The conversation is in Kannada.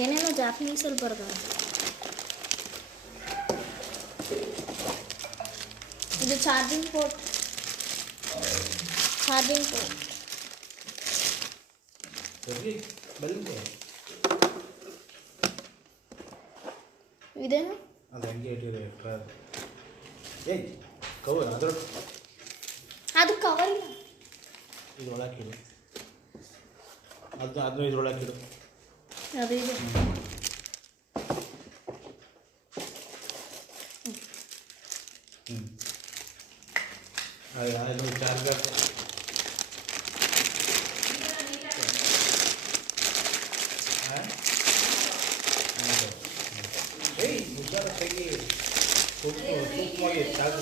ಏನೇನೋ ಜಾಪನೀಸಲ್ಲಿ ಬರ್ದಾರ. ಇದು ಚಾರ್ಜಿಂಗ್ ಪೋರ್ಟ್. ಇದೇನು ಅದು ಹಂಗೆ ಇಟ್ಟಿದೆ. ಏಯ್ ಕವರ್ ಅದ್ರ ಅದು ಕವರ್ ಇದ್ರೊಳಗೆ ಅದನ್ನ ಇದ್ರೊಳಗೆ ಇಡು. ಅದು ಇದೆ. ಅದು ಚಾರ್ಜರ್ ಏಯ್ ಮುದ್ದಾರ ತೆಗಿ ಸೂಕ್ಷ್ಮವಾಗಿ ಚಾರ್ಜ್